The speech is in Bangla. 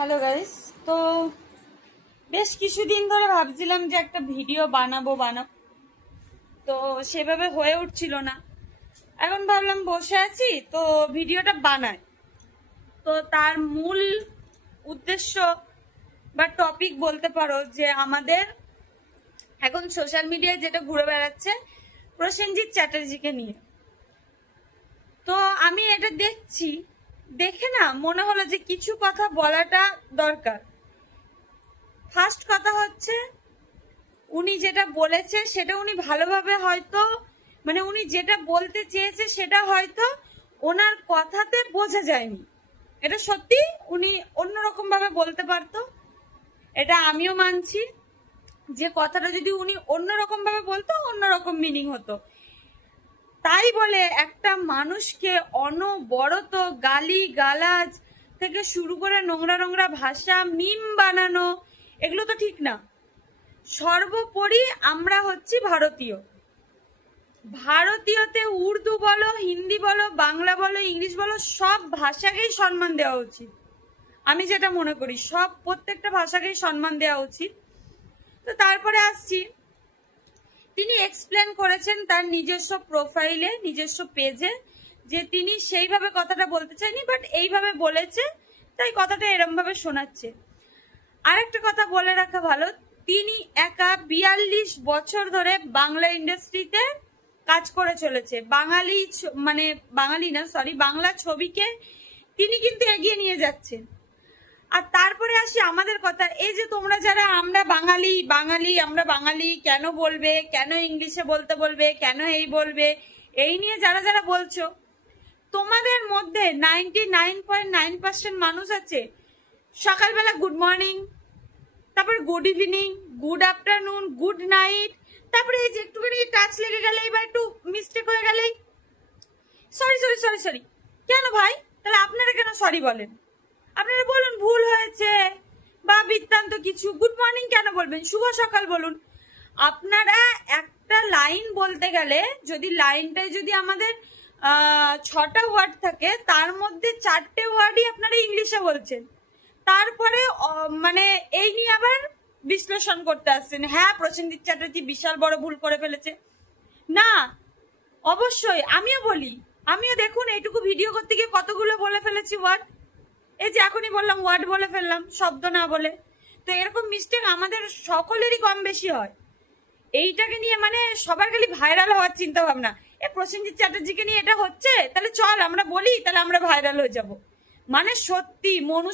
হ্যালো গাইস, তো বেশ কিছুদিন ধরে ভাবছিলাম যে একটা ভিডিও বানাবো, তো সেভাবে হয়ে উঠছিল না। এখন ভাবলাম বসে আছি তো ভিডিওটা বানাই। তো তার মূল উদ্দেশ্য বা টপিক বলতে পারো যে আমাদের এখন সোশ্যাল মিডিয়ায় যেটা ঘুরে বেড়াচ্ছে প্রসেনজিৎ চ্যাটার্জিকে নিয়ে। তো আমি এটা দেখে না মনে হলো যে কিছু কথা বলাটা দরকার। ফার্স্ট কথা হচ্ছে, উনি যেটা বলেছে সেটা উনি ভালোভাবে হয়তো উনি যেটা বলতে চেয়েছে সেটা হয়তো ওনার কথাতে বোঝা যায়নি। এটা সত্যি উনি অন্যরকম ভাবে বলতে পারতো, এটা আমিও মানছি যে কথাটা যদি উনি অন্যরকম ভাবে বলতো অন্যরকম মিনিং হতো। তাই বলে একটা মানুষকে অনবরত গালি গালাজ থেকে শুরু করে নোংরা নোংরা ভাষা মিম বানানো, এগুলো তো ঠিক না। সর্বোপরি আমরা হচ্ছি ভারতীয়। ভারতীয়তে উর্দু বলো, হিন্দি বলো, বাংলা বলো, ইংলিশ বলো, সব ভাষাকেই সম্মান দেওয়া উচিত। আমি যেটা মনে করি প্রত্যেকটা ভাষাকেই সম্মান দেওয়া উচিত। তো তারপরে আসছি, তিনি এক্সপ্লেন করেছেন তার নিজস্ব প্রোফাইলে, নিজস্ব পেজে, যে তিনি সেইভাবে কথাটা বলতে চাইনি, বাট এইভাবে বলেছে, তাই কথাটা এরম ভাবে শোনাচ্ছে। আরেকটা কথা বলে রাখা ভালো, তিনি একা 42 বছর ধরে বাংলা ইন্ডাস্ট্রিতে কাজ করে চলেছে। বাংলা ছবিকে তিনি কিন্তু এগিয়ে নিয়ে যাচ্ছেন। আর তারপরে আসি আমাদের কথা, এই যে তোমরা যারা আমরা বাঙালি কেন বলবে, কেন ইংলিশে বলতে বলবে, কেন এই বলবে, এই নিয়ে যারা যারা বলছো, তোমাদের মধ্যে 99.9% মানুষ আছে সকালবেলা গুড মর্নিং, তারপর good evening, good afternoon, good night, তারপরে এই যে একটুখানি টাচ লেগে গেলেই বা একটু মিস্টেক হয়ে গেলেই সরি। কেন ভাই? তাহলে আপনারা কেন সরি বলেন? আপনারা বলুন ভুল হয়েছে বা বৃত্তান্ত কিছু। গুড মর্নিং কেন বলবেন? শুভ সকাল বলুন। আপনারা একটা লাইন বলতে গেলে যদি লাইনটায় যদি আমাদের 6টা ওয়ার্ড থাকে, তার মধ্যে 4টে ওয়ার্ডই আপনারা ইংলিশে বলছেন। তারপরে এই নিয়ে আবার বিশ্লেষণ করতে আসছেন, হ্যাঁ প্রসেনজিৎ চ্যাটার্জি বিশাল বড় ভুল করে ফেলেছে। না, অবশ্যই আমিও দেখুন এইটুকু ভিডিও করতে গিয়ে কতগুলো বলে ফেলেছি ওয়ার্ড। এই যে এখনই বললাম ওয়ার্ড বলে ফেললাম শব্দ না বলে। তো এরকম মিস্টেক আমাদের সকলেরই কম বেশি হয়। এইটাকে নিয়ে সবার খালি ভাইরাল হওয়ার চিন্তা ভাবনা, প্রসেনজিৎ চ্যাটার্জিকে নিয়ে এটা হচ্ছে, তাহলে চল আমরা বলি, তাহলে আমরা ভাইরাল হয়ে যাব। সত্যি মনুষ্য